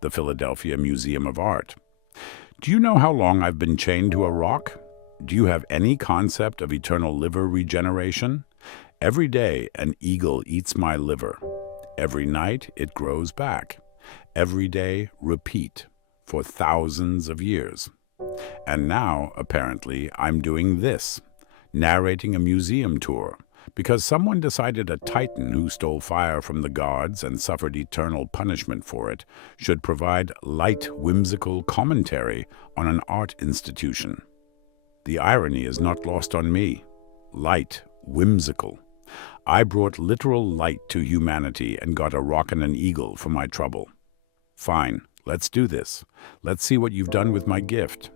the Philadelphia Museum of Art. Do you know how long I've been chained to a rock? Do you have any concept of eternal liver regeneration? Every day, an eagle eats my liver. Every night, it grows back. Every day, repeat, for thousands of years. And now, apparently, I'm doing this, narrating a museum tour, because someone decided a titan who stole fire from the gods and suffered eternal punishment for it should provide light, whimsical commentary on an art institution. The irony is not lost on me. Light, whimsical. I brought literal light to humanity and got a rock and an eagle for my trouble. Fine, let's do this. Let's see what you've done with my gift.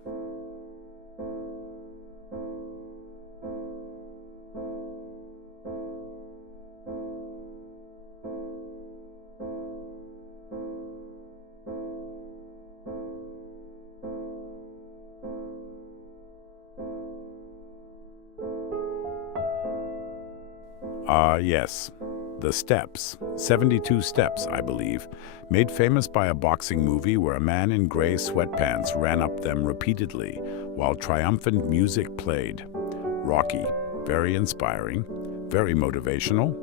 Yes. The Steps, 72 Steps, I believe, made famous by a boxing movie where a man in gray sweatpants ran up them repeatedly while triumphant music played. Rocky, very inspiring, very motivational.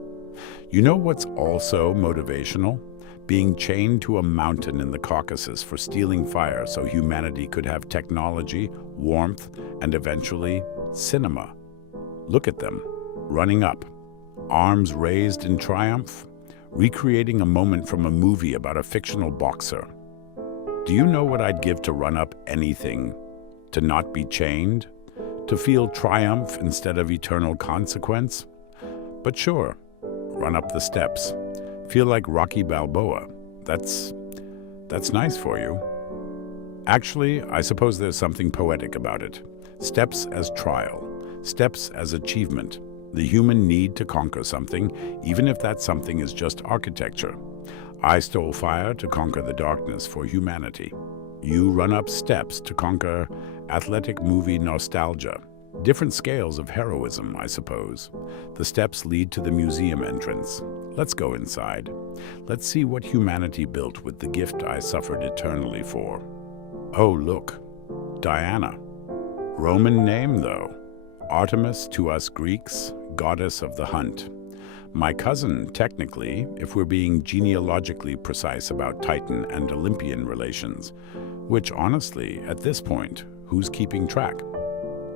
You know what's also motivational? Being chained to a mountain in the Caucasus for stealing fire so humanity could have technology, warmth, and eventually cinema. Look at them, running up. Arms raised in triumph, recreating a moment from a movie about a fictional boxer. Do you know what I'd give to run up anything? To not be chained? To feel triumph instead of eternal consequence? But sure, run up the steps. Feel like Rocky Balboa. That's nice for you. Actually, I suppose there's something poetic about it. Steps as trial, steps as achievement. The human need to conquer something, even if that something is just architecture. I stole fire to conquer the darkness for humanity. You run up steps to conquer athletic movie nostalgia. Different scales of heroism, I suppose. The steps lead to the museum entrance. Let's go inside. Let's see what humanity built with the gift I suffered eternally for. Oh, look. Diana. Roman name, though. Artemis to us Greeks, goddess of the hunt. My cousin, technically, if we're being genealogically precise about Titan and Olympian relations, which honestly, at this point, who's keeping track?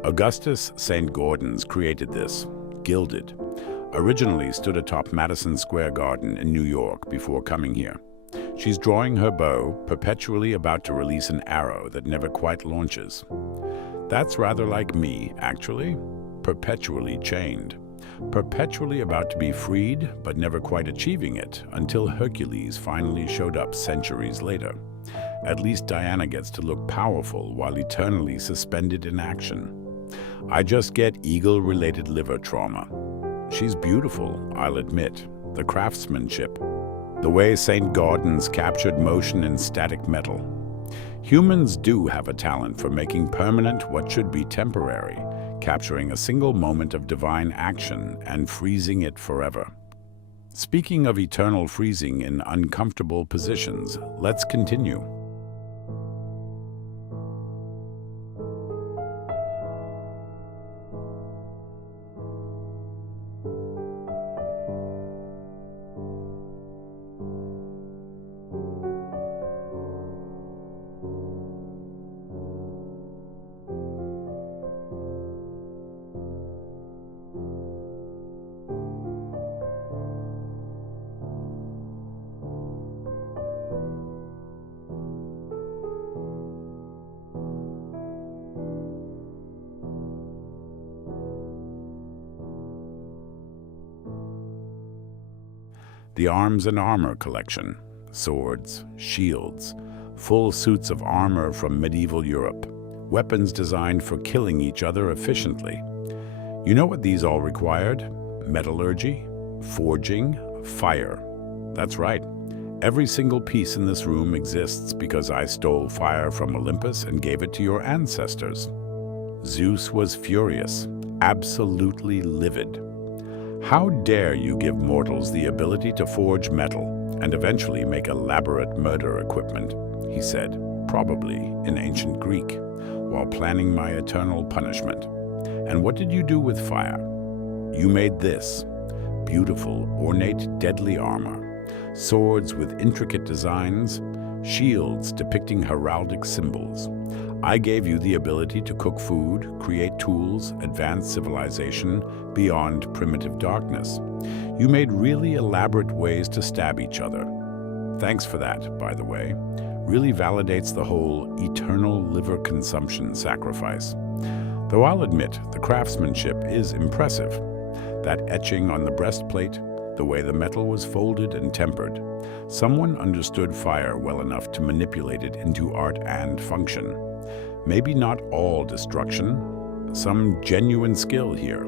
Augustus St. Gaudens created this, gilded. Originally stood atop Madison Square Garden in New York before coming here. She's drawing her bow, perpetually about to release an arrow that never quite launches. That's rather like me, actually. Perpetually chained. Perpetually about to be freed, but never quite achieving it, until Hercules finally showed up centuries later. At least Diana gets to look powerful while eternally suspended in action. I just get eagle-related liver trauma. She's beautiful, I'll admit. The craftsmanship. The way St. Gaudens captured motion in static metal. Humans do have a talent for making permanent what should be temporary, capturing a single moment of divine action and freezing it forever. Speaking of eternal freezing in uncomfortable positions, let's continue. The Arms and Armor collection, swords, shields, full suits of armor from medieval Europe, weapons designed for killing each other efficiently. You know what these all required? Metallurgy, forging, fire. That's right. Every single piece in this room exists because I stole fire from Olympus and gave it to your ancestors. Zeus was furious, absolutely livid. How dare you give mortals the ability to forge metal and eventually make elaborate murder equipment? he said, probably in ancient Greek, while planning my eternal punishment. And what did you do with fire? You made this. Beautiful, ornate, deadly armor. Swords with intricate designs. Shields depicting heraldic symbols. I gave you the ability to cook food, create tools, advance civilization beyond primitive darkness. You made really elaborate ways to stab each other. Thanks for that, by the way. Really validates the whole eternal liver consumption sacrifice. Though I'll admit, the craftsmanship is impressive. That etching on the breastplate, the way the metal was folded and tempered. Someone understood fire well enough to manipulate it into art and function. Maybe not all destruction, some genuine skill here.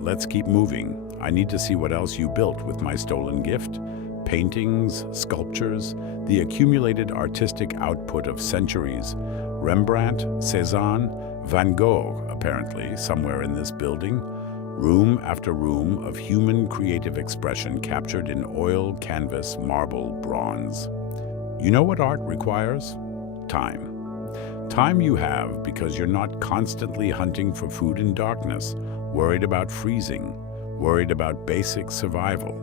Let's keep moving. I need to see what else you built with my stolen gift. Paintings, sculptures, the accumulated artistic output of centuries. Rembrandt, Cézanne, Van Gogh, apparently, somewhere in this building. Room after room of human creative expression captured in oil, canvas, marble, bronze. You know what art requires? Time. Time you have because you're not constantly hunting for food in darkness, worried about freezing, worried about basic survival.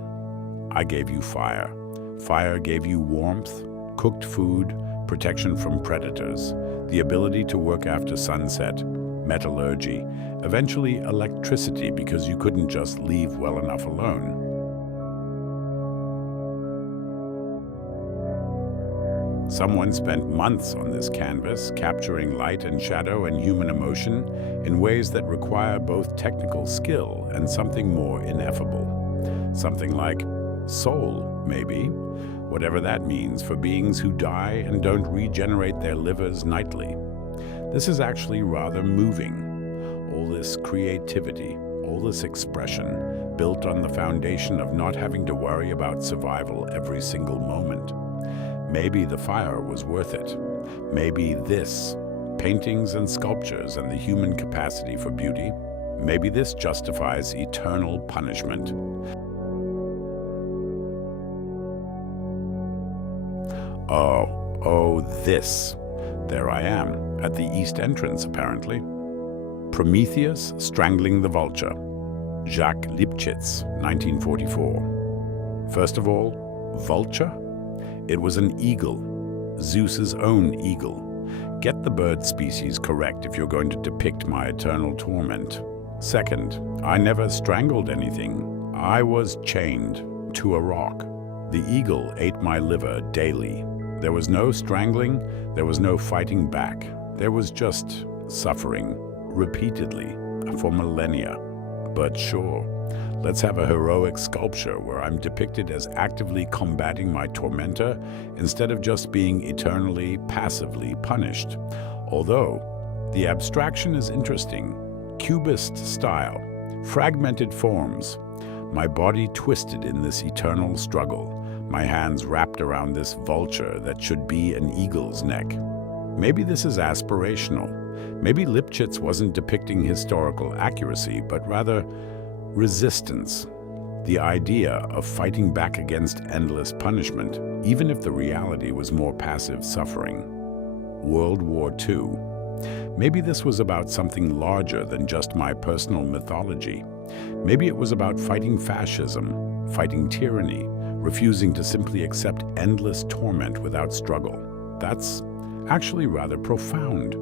I gave you fire. Fire gave you warmth, cooked food, protection from predators, the ability to work after sunset, metallurgy, eventually electricity because you couldn't just leave well enough alone. Someone spent months on this canvas, capturing light and shadow and human emotion in ways that require both technical skill and something more ineffable. Something like soul, maybe, whatever that means for beings who die and don't regenerate their livers nightly. This is actually rather moving. All this creativity, all this expression, built on the foundation of not having to worry about survival every single moment. Maybe the fire was worth it. Maybe this, paintings and sculptures and the human capacity for beauty, maybe this justifies eternal punishment. This. There I am, at the east entrance, apparently. Prometheus Strangling the Vulture. Jacques Lipchitz, 1944. First of all, vulture? It was an eagle, Zeus's own eagle. Get the bird species correct if you're going to depict my eternal torment. Second, I never strangled anything. I was chained to a rock. The eagle ate my liver daily. There was no strangling, there was no fighting back. There was just suffering, repeatedly, for millennia. But sure, let's have a heroic sculpture where I'm depicted as actively combating my tormentor instead of just being eternally, passively punished. Although, the abstraction is interesting. Cubist style, fragmented forms. My body twisted in this eternal struggle. My hands wrapped around this vulture that should be an eagle's neck. Maybe this is aspirational. Maybe Lipchitz wasn't depicting historical accuracy, but rather resistance. The idea of fighting back against endless punishment, even if the reality was more passive suffering. World War II. Maybe this was about something larger than just my personal mythology. Maybe it was about fighting fascism, fighting tyranny, refusing to simply accept endless torment without struggle. That's actually rather profound,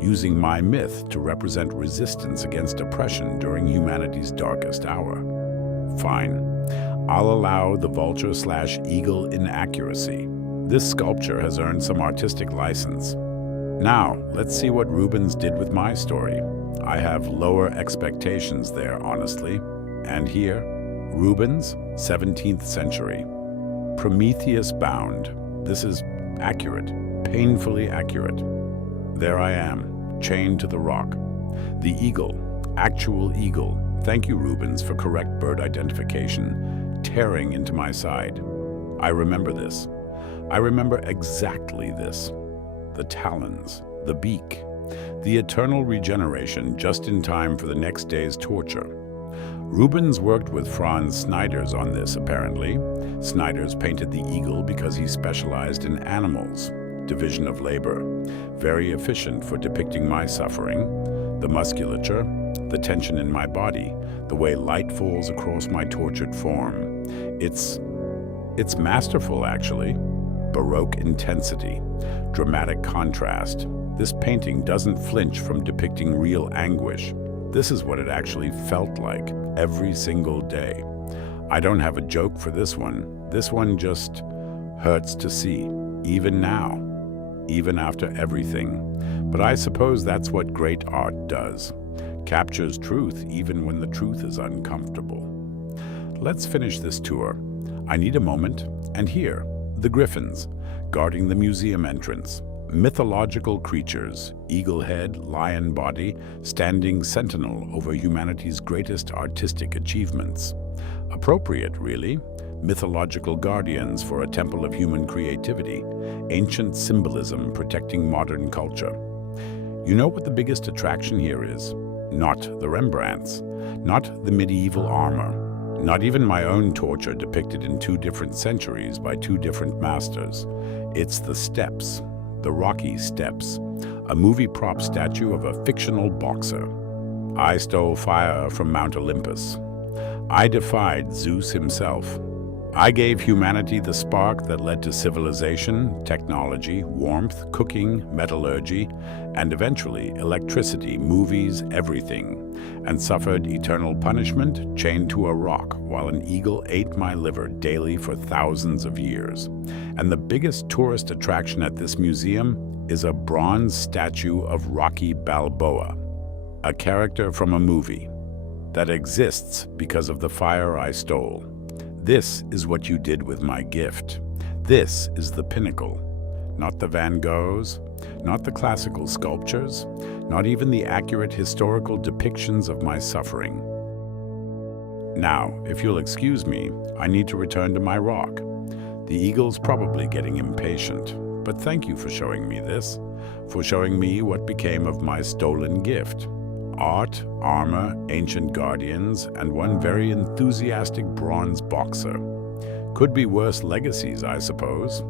using my myth to represent resistance against oppression during humanity's darkest hour. Fine, I'll allow the vulture/eagle inaccuracy. This sculpture has earned some artistic license. Now, let's see what Rubens did with my story. I have lower expectations there, honestly. And here, Rubens, 17th century. Prometheus Bound. This is accurate, painfully accurate. There I am, chained to the rock. The eagle, actual eagle. Thank you, Rubens, for correct bird identification, tearing into my side. I remember this. I remember exactly this. The talons, the beak, the eternal regeneration just in time for the next day's torture. Rubens worked with Franz Snyders on this, apparently. Snyders painted the eagle because he specialized in animals, division of labor, very efficient for depicting my suffering, the musculature, the tension in my body, the way light falls across my tortured form. It's masterful, actually. Baroque intensity, dramatic contrast. This painting doesn't flinch from depicting real anguish. This is what it actually felt like every single day. I don't have a joke for this one. This one just hurts to see, even now, even after everything. But I suppose that's what great art does. Captures truth even when the truth is uncomfortable. Let's finish this tour. I need a moment, and here, the griffins, guarding the museum entrance. Mythological creatures, eagle head, lion body, standing sentinel over humanity's greatest artistic achievements. Appropriate, really. Mythological guardians for a temple of human creativity. Ancient symbolism protecting modern culture. You know what the biggest attraction here is? Not the Rembrandts, not the medieval armor, not even my own torture depicted in 2 different centuries by 2 different masters. It's the steps. The Rocky Steps, a movie prop statue of a fictional boxer. I stole fire from Mount Olympus. I defied Zeus himself. I gave humanity the spark that led to civilization, technology, warmth, cooking, metallurgy, and eventually electricity, movies, everything, and suffered eternal punishment, chained to a rock, while an eagle ate my liver daily for thousands of years. And the biggest tourist attraction at this museum is a bronze statue of Rocky Balboa, a character from a movie that exists because of the fire I stole. This is what you did with my gift. This is the pinnacle. Not the Van Goghs, not the classical sculptures, not even the accurate historical depictions of my suffering. Now, if you'll excuse me, I need to return to my rock. The eagle's probably getting impatient, but thank you for showing me this, for showing me what became of my stolen gift. Art, armor, ancient guardians, and one very enthusiastic bronze boxer. Could be worse legacies, I suppose.